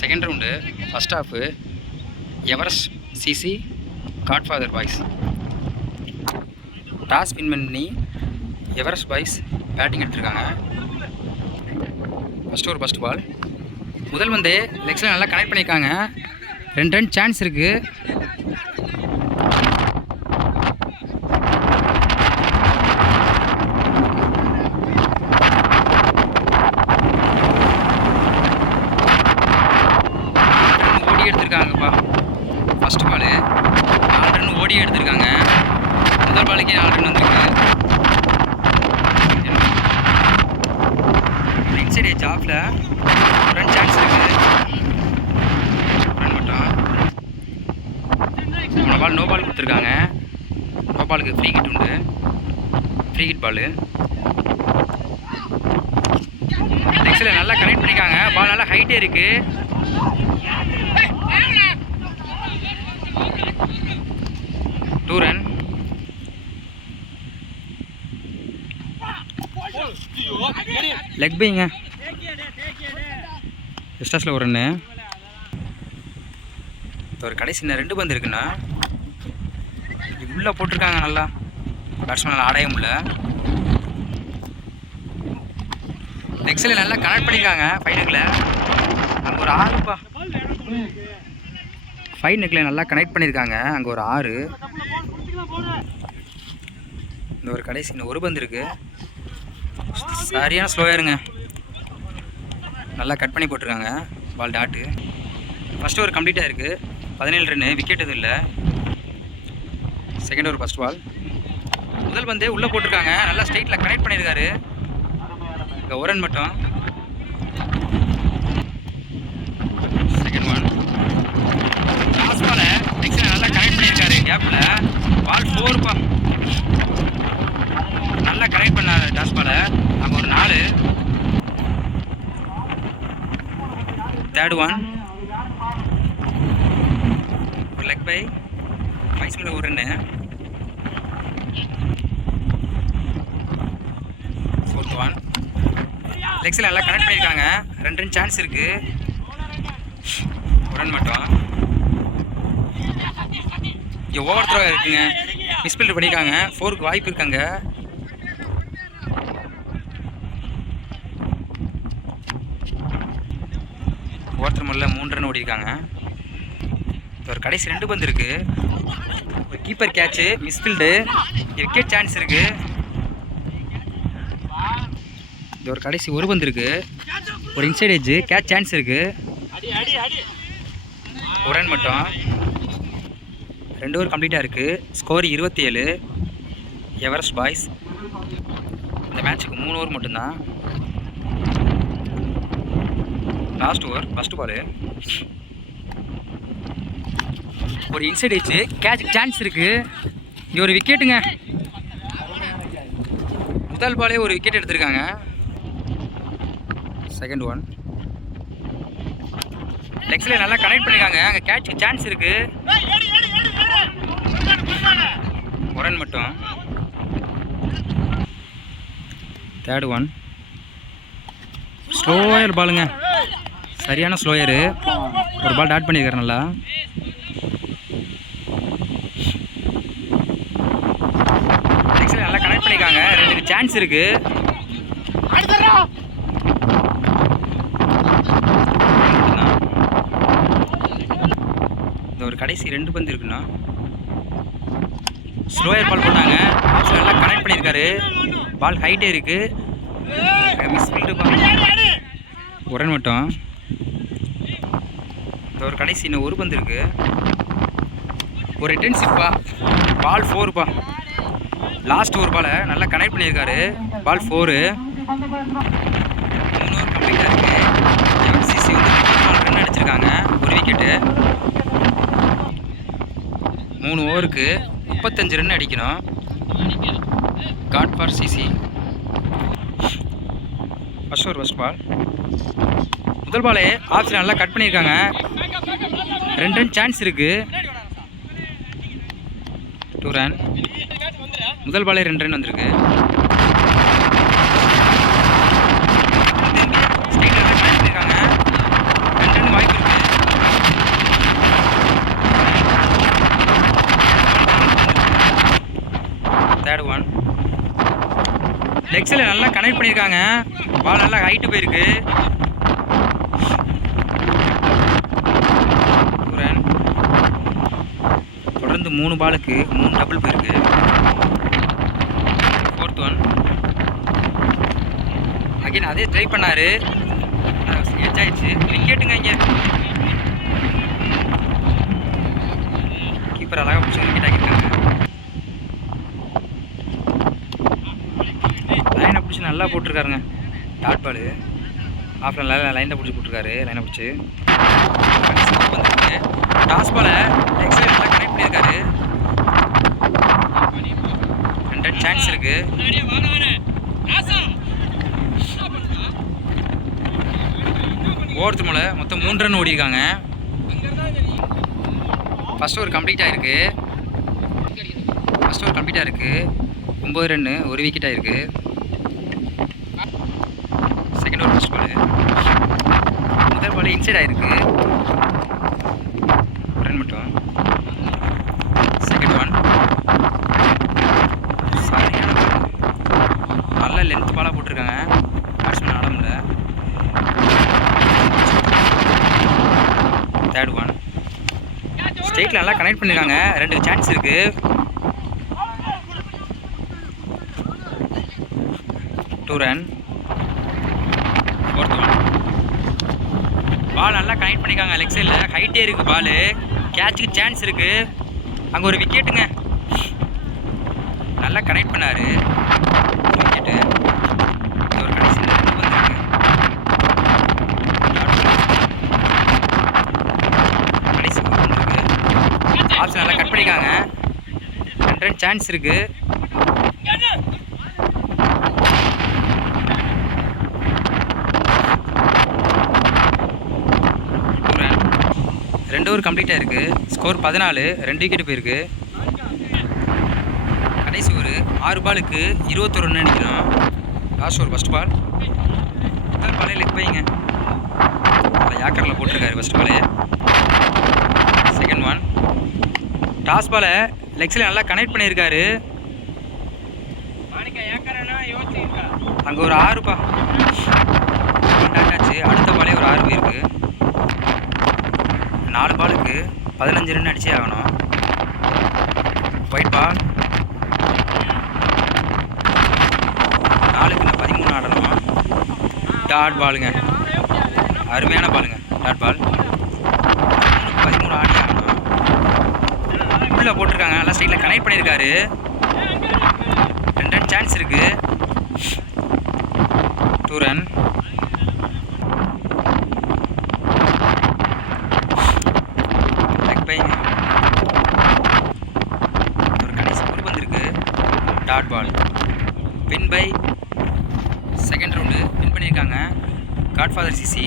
Second round first half Everest CC Godfather Boys. Toss win பண்ணி Everest Boys batting எடுத்திருக்காங்க. First over first ball. முதல் வந்து லெக்ஸில் நல்லா connect பண்ணியிருக்காங்க. 2 ரன் சான்ஸ் இருக்குது. ஓடி எடுத்திருக்காங்கப்பா. ஃபஸ்ட் பாலு 4 ரன் ஓடி எடுத்திருக்காங்க. முதல் பாலுக்கே 4 ரன் வந்துருக்கு. இன்சைட் ஏஜ் ஆஃபில் ரன் சான்ஸ் இருக்குது. ரன் மட்டும் 3 பால் நோ பால் கொடுத்துருக்காங்க. நோ பாலுக்கு ஃப்ரீ ஹிட் உண்டு. Free hit ball. நெக்ஸ்டில் நல்லா கனெக்ட் பண்ணியிருக்காங்க. பால் நல்லா ஹைட்டே இருக்குது. Two run. லெக் பைங்க எஸ்டாஸில் ஒரு ரன்னு. ஒரு கடைசி இன்னும் 2 பந்து இருக்குண்ணா. உள்ளே போட்டிருக்காங்க. நல்லா பேட்ஸ்மேன் ஆடையே முடியல. நெக்ஸ்டில் நல்லா கனெக்ட் பண்ணியிருக்காங்க. ஃபைனக்கில் அங்கே ஒரு 6பா. ஃபைனக்கில் நல்லா கனெக்ட் பண்ணியிருக்காங்க. அங்கே ஒரு 6. இந்த ஒரு கடைசி இன்னும் ஒரு பந்து இருக்குது. சரியான ஸ்லோவாக இருங்க. நல்லா கட் பண்ணி போட்டிருக்காங்க. பால் டாட்டு. ஃபஸ்ட் ஓவர் கம்ப்ளீட்டாக இருக்குது. 17 ரன்னு. விக்கெட் எதுவும் இல்லை. Second over first ball. முதல் பந்து உள்ளே போட்டிருக்காங்க. நல்லா ஸ்ட்ரைட்டில் கனெக்ட் பண்ணியிருக்காரு. இங்கே ஒரு ரன் மட்டும். Second one. லாஸ்ட் பாலை நெக்ஸ்ட் நல்லா கனெக்ட் பண்ணியிருக்காரு. கேப்பில் பால் 4பா. நல்லா கனெக்ட் பண்ணார் டாஸ் பாலை. அங்கே ஒரு 4. Third one. ஒரு லெக் பை 5 மேலே ஒரு ரன்னு. Fourth one. லெக்ஸில் நல்லா கனெக்ட் பண்ணியிருக்காங்க. 2 ரன் சான்ஸ் இருக்குது. ஒரு ரன் மட்டும். இங்கே ஓவர் த்ரோ இருக்குங்க. மிஸ்பில்ட் பண்ணியிருக்காங்க. 4க்கு வாய்ப்பு இருக்காங்க. ஒருத்தர் முதல்ல 3 ரன் ஓடிருக்காங்க. ஒரு கடைசி 2 பந்து இருக்குது. ஒரு keeper catch misfield. Wicket chance இருக்குது. இது ஒரு கடைசி ஒரு பந்து இருக்குது. ஒரு இன்சைட் எட்ஜு கேட்ச் சான்ஸ் இருக்குது. ஒரு ரன் மட்டும். 2 ஓவர் கம்ப்ளீட்டாக இருக்குது. ஸ்கோர் 27. Everest Boys. இந்த மேட்ச்சுக்கு 3 ஓவர் மட்டும்தான். Last over first ball. ஒரு இன்சைட் எட்ஜு கேட்ச் சான்ஸ் இருக்குது. இங்கே ஒரு விக்கெட்டுங்க. முதல் பாலே ஒரு விக்கெட் எடுத்திருக்காங்க. Second one. லெக்ஸில் நல்லா கனெக்ட் பண்ணியிருக்காங்க. அங்கே கேட்ச் சான்ஸ் இருக்குது. ஒரு ரன் மட்டும். Third one. ஸ்லோயர் பாலுங்க. சரியான ஸ்லோயரு. ஒரு பால் டாட் பண்ணியிருக்காரு நல்லா. நெக்ஸ்ட் நல்லா கனெக்ட் பண்ணியிருக்காங்க. 2 சான்ஸ் இருக்குது. இந்த ஒரு கடைசி 2 பந்து இருக்குண்ணா. ஸ்லோயர் பால் போட்டாங்க. நல்லா கனெக்ட் பண்ணியிருக்காரு. பால் ஹைட்டே இருக்குது. மிஸ்ஃபீல்டு ஒரு ரன் மட்டும். இந்த ஒரு கடைசி இன்னும் ஒரு பந்து இருக்குது. ஒரு இன்டென்சிவ்ப்பா. பால் 4பா. லாஸ்ட் ஒரு பாலை நல்லா கனெக்ட் பண்ணியிருக்காரு. பால் 4. 3 ஓவர் கம்ப்ளீட்டாக இருக்குது. எவரெஸ்ட் வந்து 4 ரன் அடிச்சிருக்காங்க. ஒரு விக்கெட்டு. 3 ஓவருக்கு 35 ரன் அடிக்கணும். Godfather CC. First over first ball. முதல் பாலே ஆப்ஷன் நல்லா கட் பண்ணியிருக்காங்க. 2 ரன் சான்ஸ் இருக்குது. 2 ரன். முதல் பாலே 2 ரன் வந்திருக்கு. ஸ்ட்ரைட்டாக கனெக்ட் பண்ணியிருக்காங்க. 2 ரன் வாய்ப்பு இருக்குது. லெக்ஸில் நல்லா கனெக்ட் பண்ணியிருக்காங்க. பால் நல்லா ஹைட்டு போயிருக்கு. தொடர்ந்து 3 பாலுக்கு 3 டபுள் போயிருக்கு. 4th ஒன் அகைன் அதே ட்ரை பண்ணார். எட்ஜ் ஆயிடுச்சு. விக்கெட்டுங்க. இங்கே கீப்பர் அழகாக பிடிச்சி விக்கெட் ஆகியிருக்காங்க. லைனை பிடிச்சி நல்லா போட்டிருக்காருங்க. டாட் பால் ஆஃப்ல லைனை பிடிச்சி போட்டிருக்காரு. லைனை பிடிச்சி வந்துருக்கு. டாஸ் பாலை லெக் சைடு நல்லா கனெக்ட் பண்ணியிருக்காரு. 2 சான்ஸ் இருக்கு. 4th மேலே மொத்தம் 3 ரன் ஓடிருக்காங்க. ஃபர்ஸ்ட் ஓவர் கம்ப்ளீட் ஆகிருக்கு. 9 ரன்னு 1 விக்கெட் ஆகிருக்கு. Second over first ball. முதல் பால் இன்சைட் ஆகிருக்கு. ரன் மட்டும். செகண்ட் ஒன் சரியான நல்ல லென்த் பாலாக போட்டிருக்காங்க. பேட்ஸ்மேன் ஆட முடியல. தேர்ட் ஒன் ஸ்ட்ரெயிட்டில் நல்லா கனெக்ட் பண்ணியிருக்காங்க. 2 சான்ஸ் இருக்குது. 2 ரன். 4th ஒன் பால் நல்லா கனெக்ட் பண்ணியிருக்காங்க. லெக் சைடில் ஹைட்டே இருக்குது. பால் கேட்சுக்கு சான்ஸ் இருக்குது. அங்கே ஒரு விக்கெட்டுங்க. நல்லா கனெக்ட் பண்ணார். விக்கெட்டு ஒரு கடைசி வந்துருக்கு. கடைசி வந்துருக்கு. ஆப்ஷன் நல்லா கட் பண்ணியிருக்காங்க. 2 ரன் சான்ஸ் இருக்குது. ரெண்டு ஓவர் கம்ப்ளீட்டாக இருக்குது. ஸ்கோர் 14. 2 விக்கெட் போயிருக்கு. கடைசி ஒரு 6 பாலுக்கு 21 ரன் அடிக்கணும். Last over first ball. முதல் பாலே லெக் பைங்க நல்லா யாக்கரில் போட்டிருக்காரு. ஃபஸ்ட் பாலே. செகண்ட் ஒன் டாஸ் பாலை லெக்ஸில் நல்லா கனெக்ட் பண்ணியிருக்காரு. அங்கே ஒரு 6 ஆச்சு. அடுத்த பாலே ஒரு 6 போயிருக்கு. 4 பாலுக்கு 15 ரன் அடிச்சே ஆகணும். White ball. 4க்கு 13 ஆடணும். டாட் பாலுங்க. அருமையான பாலுங்க. டாட் பால் 13 ஆடி ஆகணும். உள்ளே போட்டிருக்காங்க. நல்லா ஸ்ட்ரைட்டில் கனெக்ட் பண்ணியிருக்காரு. 2 ரன் சான்ஸ் இருக்குது. 2 ரன். ஒரு கடைசி ஒரு பந்து இருக்கு. Dot ball. Win by second round win பண்ணியிருக்காங்க காட்ஃபாதர் சிசி.